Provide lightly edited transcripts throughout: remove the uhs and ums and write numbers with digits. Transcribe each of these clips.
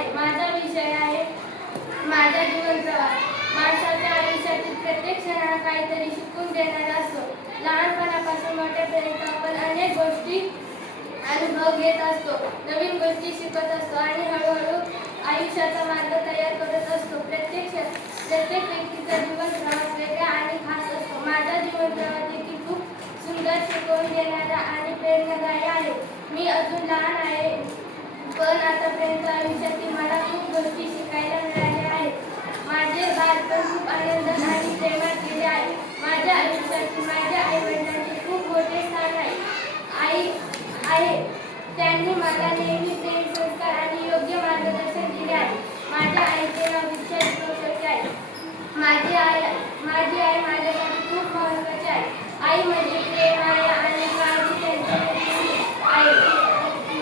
आहे. माझा विषय आहे माझा जीवन प्रवास. माणसाच्या आयुष्यातील प्रत्येक क्षणाला काहीतरी शिकून देणारा असतो. लहानपणापासून मोठ्यापर्यंत आपण अनेक गोष्टी अनुभव घेत असतो, नवीन गोष्टी शिकत असतो आणि हळूहळू आयुष्याचा मार्ग तयार करत असतो. प्रत्येक व्यक्तीचा जीवन प्रवास वेगळा आणि खास असतो. माझा जीवन प्रवास देखील खूप सुंदर, शिकवून देणारा आणि प्रेरणादायी आहे. मी अजून लहान आहे, पण आतापर्यंत आयुष्यातील मला खूप गोष्टी शिकायला मिळाल्या आहेत. माझे बालपण खूप आनंदात आणि प्रेमात गेले आहे. माझ्या आयुष्यातील माझ्या आई-वडिलांचे खूप मोठे स्थान आहे. त्यांनी मला नेहमी प्रेम, संस्कार आणि योग्य मार्गदर्शन दिले आहे. माझ्या आईचे नाव दीक्षा जोशी आहे. माझी आई माझ्यासाठी खूप महत्त्वाची आहे. आई म्हणजे प्रेम, माया आणि काळजी त्यांच्यासाठी आहे.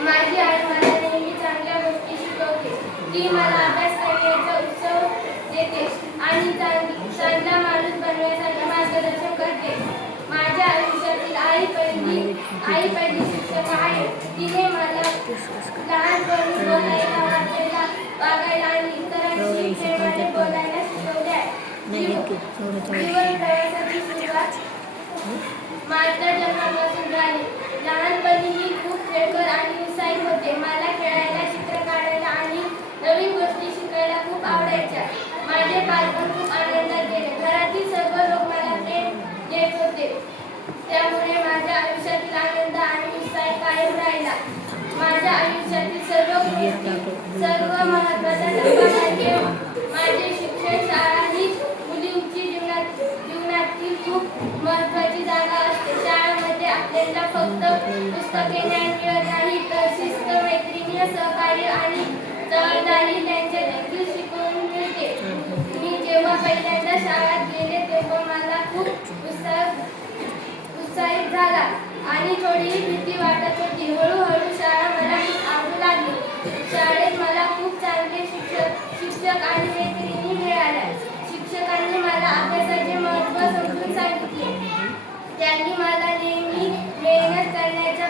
माझी आई मला नेहमी चांगल्या गोष्टी शिकवते. ती मला अभ्यास करण्याचा उत्सव देते आणि चांगला माणूस बनण्यासाठी मार्गदर्शन करते. माझ्या आयुष्यातील आई पहिली शिक्षक आहे. तिने मला लहानपणी बोलायला, वागायला आणि इतरांशी प्रेमाने बोलायला शिकवले आहे. जीवन प्रवासाची सुरुवात माझ्या जन्मापासून झाली. लहानपणी मी खूप खेळकर आणि उत्साही होते. मला खेळायला, चित्र काढायला आणि नवीन गोष्टी शिकायला खूप आवडायच्या. माझे बालपण खूप आनंदात गेले. घरातील सर्व लोक मला प्रेम देत होते, त्यामुळे माझ्या आयुष्यातील आनंद आणि उत्साह कायम राहिला. माझ्या आयुष्यातील सर्व महत्त्वाचा टप्पा माझे शिक्षण. शाळा ही मुलींची जीवनातील खूप महत्त्वाची जागा असते. शाळेमध्ये आपल्याला फक्त पुस्तके ज्ञान मिळत नाही, तर शिस्त, मैत्रिणी, सहकार्य आणि जबाबदारी त्यांच्या देखील शिकवून मिळते. मी जेव्हा पहिल्यांदा शाळेत गेले तेव्हा मला खूप उत्साहित झाला आणि थोडी भीती वाटत होती. हळूहळू शाळा मला खूप आवडू लागली. शाळेत मला खूप चांगले शिक्षक आणि मैत्रिणी मिळाल्या. शिक्षकांनी मला अभ्यासाचे महत्त्व समजून सांगितले. त्यांनी मला नेहमी मेहनत करण्याचा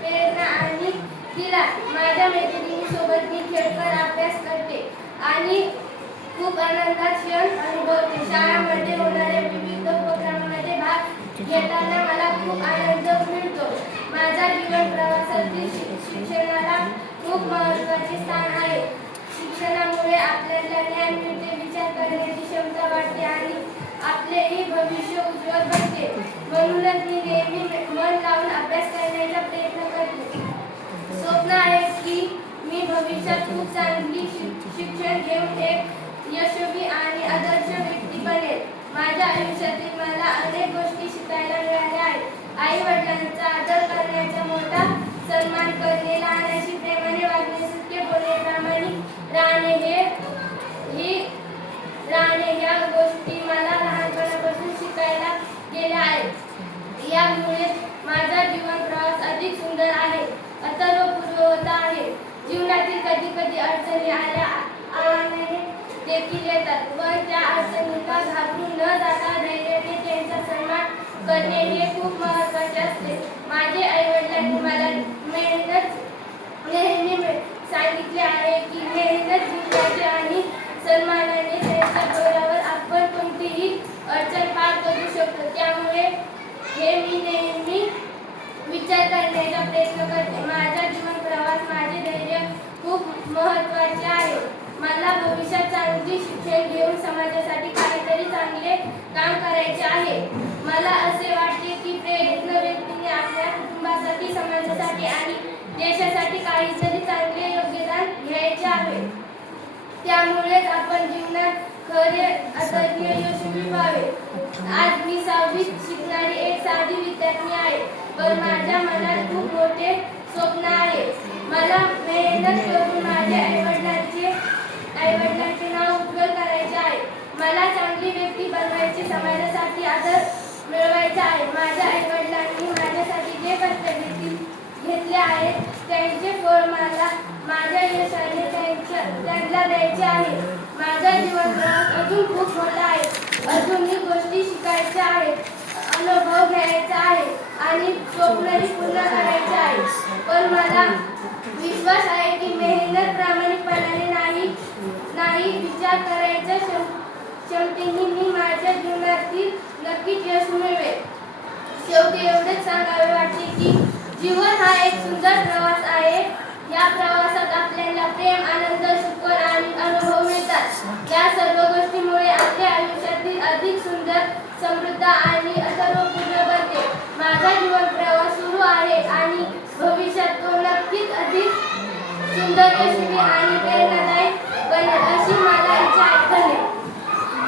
प्रेरणा आणि दिला. माझ्या मैत्रिणींसोबत मी खेळकर अभ्यास करते आणि खूप आनंदात क्षण अनुभवते. शाळेमध्ये होणाऱ्या विविध उपक्रमांमध्ये भाग घेताना मला खूप आनंद मिळतो. माझा जीवन प्रवासातील शिक्षणाला खूप महत्त्वाचे स्थान आहे. शिक्षणामुळे आपल्याला ज्ञान मिळते, विचार करण्याची क्षमता वाढते आणि आपलेही भविष्य उज्ज्वल बनते. म्हणूनच मी नेहमी मन लावून अभ्यास करण्याचा प्रयत्न करते. स्वप्न आहे की मी भविष्यात खूप चांगली शिक्षण घेऊन एक यशस्वी आणि आदर्श व्यक्ती बनेल. माझ्या आयुष्यातील मला अनेक गोष्टी शिकायला मिळाल्या आहेत. आई वडिलांचा आदर करण्याचा, मोठा सन्मान करणे, लहानाशी प्रेमाने वागणे, सत्य बोलणे, प्रामाणिक राहणे ह्या गोष्टी मला लहानपणापासून शिकायला गेल्या आहेत. यामुळे माझा जीवन प्रवास अधिक सुंदर आहे, अर्थपूर्ण आहे. जीवनातील कधी अडचणी आल्याने देखील येतात, व त्या अडचणींना घाबरून न जाता धैर्याने त्यांचा सन्मान करणे हे खूप महत्त्वाचे असते. माझे आईवडिलांनी मला नेहमी सांगितले आहे की मेहनत जिंकायची आणि सन्मानाने त्यांच्या जोरावर आपण कोणतीही अडचण पार करू शकतो. त्यामुळे हे मी नेहमी विचार करण्याचा प्रयत्न करते. माझा जीवन प्रवास, माझे धैर्य खूप महत्त्वाचे आहे. मला भविष्यात चांगली शिक्षण घेऊन समाजासाठी काहीतरी चांगले काम करायचे आहे. मला असे वाटते की प्रयत्न व्यक्तीने आपल्या कुटुंबासाठी, समाजासाठी आणि देशासाठी काहीतरी चांगले योगदान घ्यायचे आहे. त्यामुळेच आपण जीवनात खरे अर्थाने यशस्वी व्हावे. आज मी 6वीत शिकणारी एक साधी विद्यार्थी आहे, पण माझ्या मनात खूप मोठे स्वप्न आहे. मला मेहनत करून माझ्या आईवडिलांचे नाव उज्ज्वल करायचे आहे. मला चांगली व्यक्ती बनवायची, समाजासाठी आदर मिळवायचा आहे. माझ्या आईवडिलांनी माझ्यासाठी जे कष्ट घेतले आहेत त्यांचे फळ मला माझ्या यशाने त्यांना द्यायचे आहे. माझा जीवन प्रवास अजून खूप मोठा आहे. अजूनही गोष्टी शिकायच्या आहेत, अनुभव घ्यायचा आहे आणि स्वप्नही पूर्ण करायचे आहे. पण मला विश्वास आहे की मेहनत प्रामाणिकपणाने नाही काही विचार करायच्या क्षमतेने मी माझ्या जीवनातील नक्कीच यश मिळवेल. शेवटी एवढेच सांगावे वाटते की जीवन हा एक सुंदर प्रवास आहे. या प्रवासात आपल्याला प्रेम, आनंद, शिकवण आणि अनुभव मिळतात. या सर्व गोष्टीमुळे आपल्या आयुष्यातील अधिक सुंदर, समृद्ध आणि अर्थपूर्ण बनते. माझा जीवन प्रवास सुरू आहे आणि भविष्यात तो नक्कीच अधिक सुंदर, यशस्वी आणि प्रेरणादायी